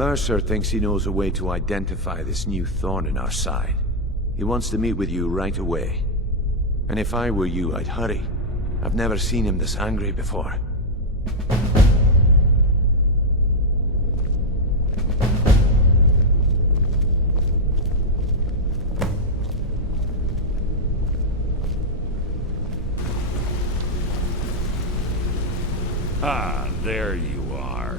Mercer thinks he knows a way to identify this new thorn in our side. He wants to meet with you right away. And if I were you, I'd hurry. I've never seen him this angry before. Ah, there you are.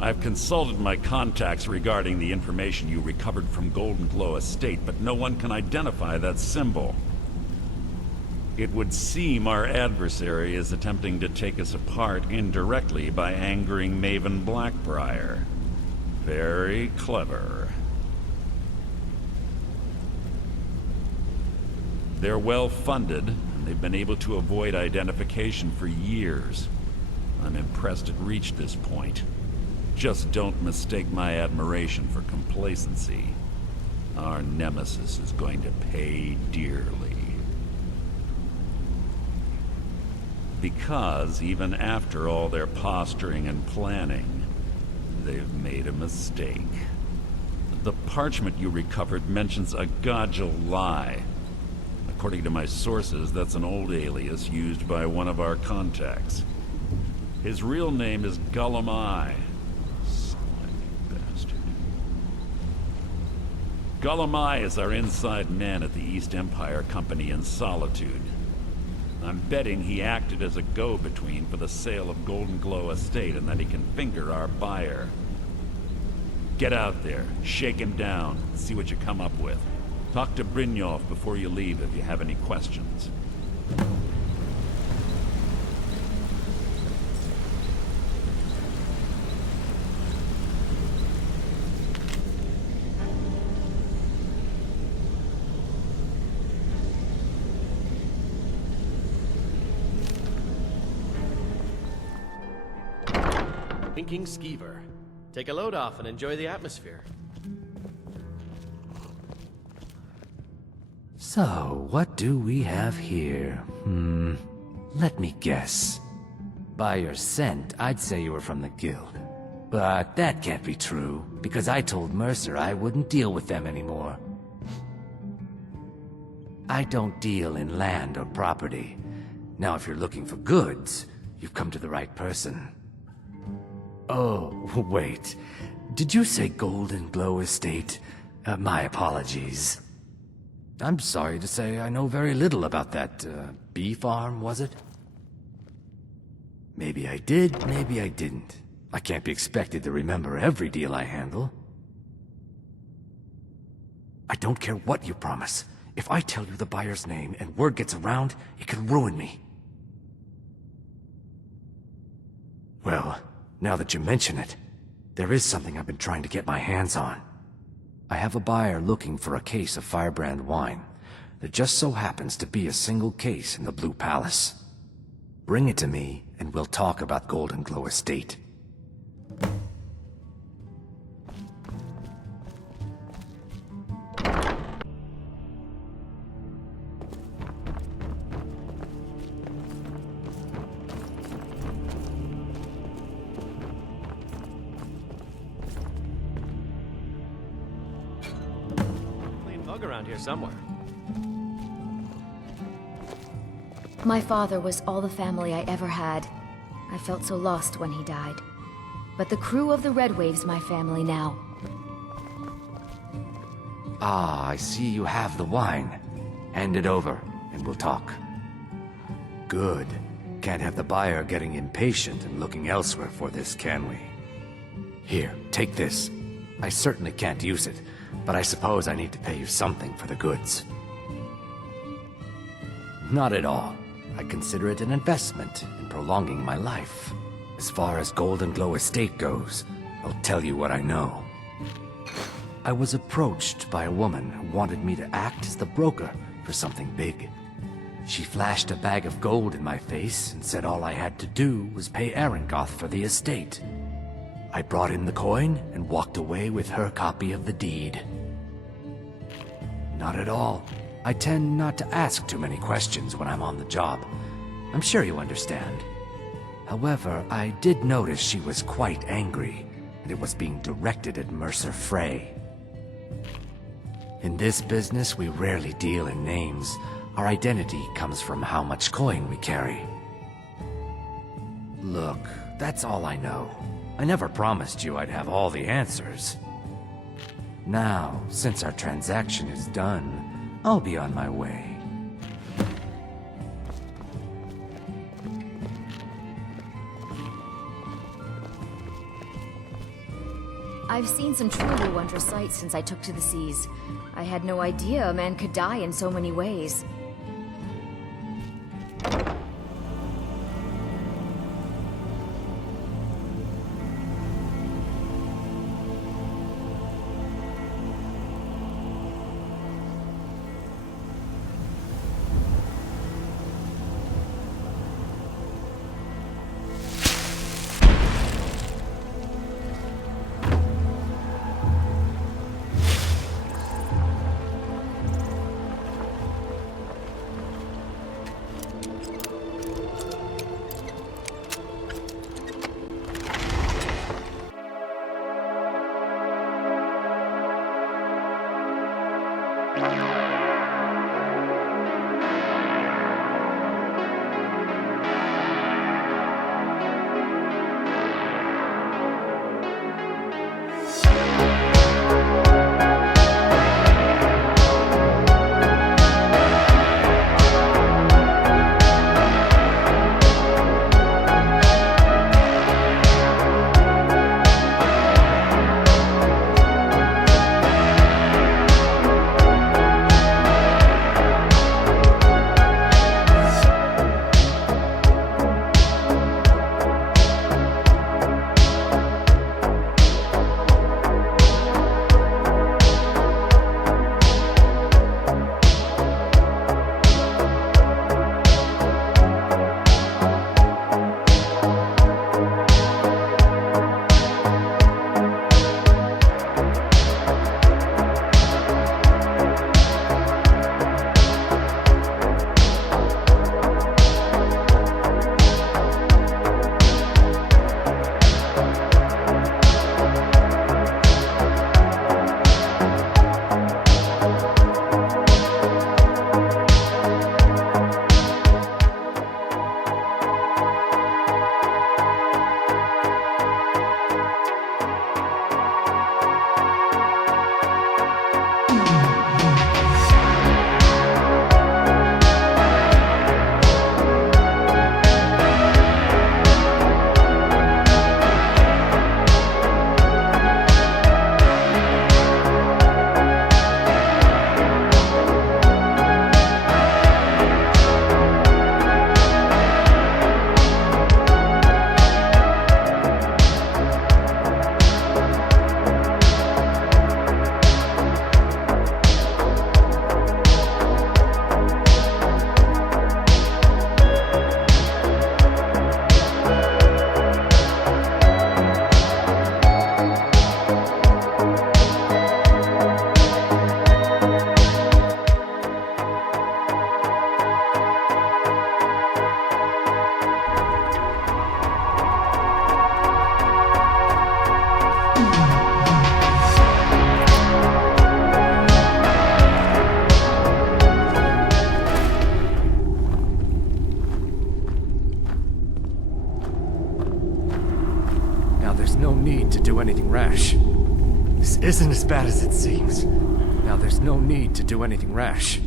I've consulted my contacts regarding the information you recovered from Gulum-Ei estate, but no one can identify that symbol. It would seem our adversary is attempting to take us apart indirectly by angering Maven Blackbriar. Very clever. They're well funded, and they've been able to avoid identification for years. I'm impressed it reached this point. Just don't mistake my admiration for complacency. Our nemesis is going to pay dearly. Because even after all their posturing and planning, they've made a mistake. The parchment you recovered mentions a Gulum-Ei. According to my sources, that's an old alias used by one of our contacts. His real name is Gulum-Ei. Slimy bastard. Gulum-Ei is our inside man at the East Empire Company in Solitude. I'm betting he acted as a go-between for the sale of Gulum-Ei estate and that he can finger our buyer. Get out there, shake him down, and see what you come up with. Talk to Brynjolf before you leave if you have any questions. Thinking skeever. Take a load off and enjoy the atmosphere. So, what do we have here? Let me guess. By your scent, I'd say you were from the guild. But that can't be true, because I told Mercer I wouldn't deal with them anymore. I don't deal in land or property. Now, if you're looking for goods, you've come to the right person. Oh, wait. Did you say Gulum-Ei estate? My apologies. I'm sorry to say I know very little about that, bee farm, was it? Maybe I did, maybe I didn't. I can't be expected to remember every deal I handle. I don't care what you promise. If I tell you the buyer's name and word gets around, it can ruin me. Well, now that you mention it, there is something I've been trying to get my hands on. I have a buyer looking for a case of Firebrand wine. There just so happens to be a single case in the Blue Palace. Bring it to me, and we'll talk about Gulum-Ei estate. Around here somewhere. My father was all the family I ever had. I felt so lost when he died. But the crew of the Red Wave's my family now. Ah, I see you have the wine. Hand it over, and we'll talk. Good. Can't have the buyer getting impatient and looking elsewhere for this, can we? Here, take this. I certainly can't use it, but I suppose I need to pay you something for the goods. Not at all. I consider it an investment in prolonging my life. As far as Gulum-Ei estate goes, I'll tell you what I know. I was approached by a woman who wanted me to act as the broker for something big. She flashed a bag of gold in my face and said all I had to do was pay Arangoth for the estate. I brought in the coin and walked away with her copy of the deed. Not at all. I tend not to ask too many questions when I'm on the job. I'm sure you understand. However, I did notice she was quite angry. and it was being directed at Mercer Frey. In this business, we rarely deal in names. Our identity comes from how much coin we carry. Look, that's all I know. I never promised you I'd have all the answers. Now, since our transaction is done, I'll be on my way. I've seen some truly wondrous sights since I took to the seas. I had no idea a man could die in so many ways. There's no need to do anything rash. This isn't as bad as it seems. Now there's no need to do anything rash.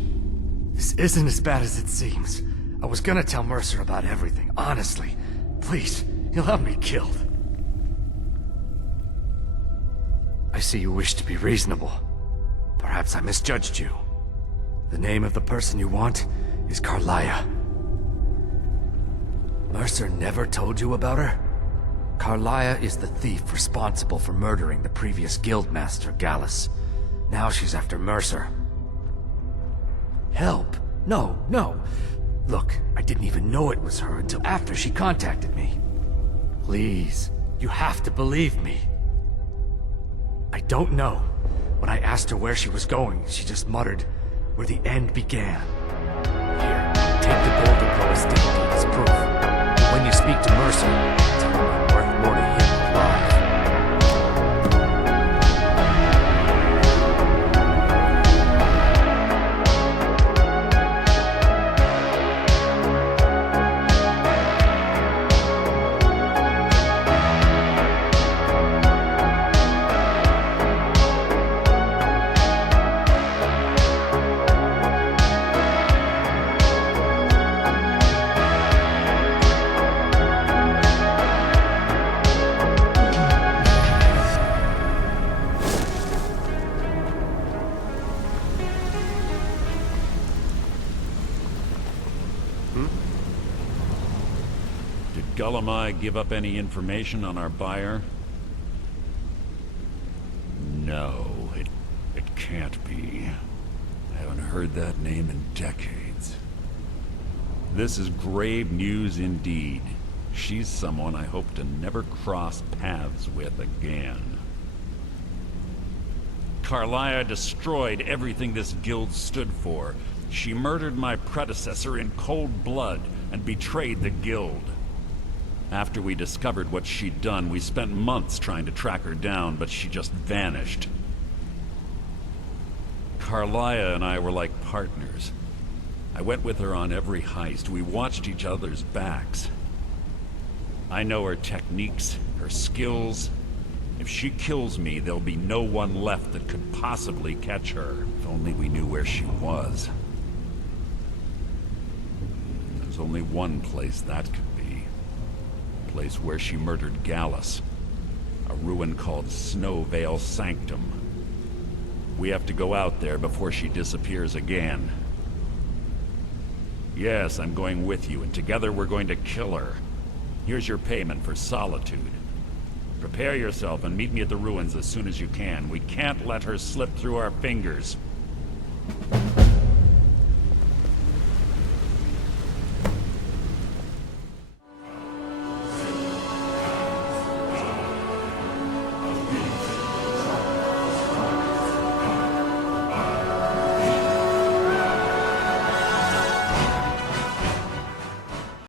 This isn't as bad as it seems. I was gonna tell Mercer about everything, honestly. Please, he'll have me killed. I see you wish to be reasonable. Perhaps I misjudged you. The name of the person you want is Carlia. Mercer never told you about her? Carlia is the thief responsible for murdering the previous guildmaster, Gallus. Now she's after Mercer. Help? No, no. Look, I didn't even know it was her until after she contacted me. Please, you have to believe me. I don't know. When I asked her where she was going, she just muttered, "Where the end began." Here, take the Gulum-Ei estate deed as proof. But when you speak to Mercer, tell him I'm worth more to him alive. Gulum-Ei give up any information on our buyer? No, it can't be. I haven't heard that name in decades. This is grave news indeed. She's someone I hope to never cross paths with again. Carlia destroyed everything this guild stood for. She murdered my predecessor in cold blood and betrayed the guild. After we discovered what she'd done, we spent months trying to track her down, but she just vanished. Carlia and I were like partners. I went with her on every heist. We watched each other's backs. I know her techniques, her skills. If she kills me, there'll be no one left that could possibly catch her. If only we knew where she was. There's only one place that could be. A place where she murdered Gallus. A ruin called Snow Veil Sanctum. We have to go out there before she disappears again. Yes, I'm going with you, and together we're going to kill her. Here's your payment for Solitude. Prepare yourself and meet me at the ruins as soon as you can. We can't let her slip through our fingers.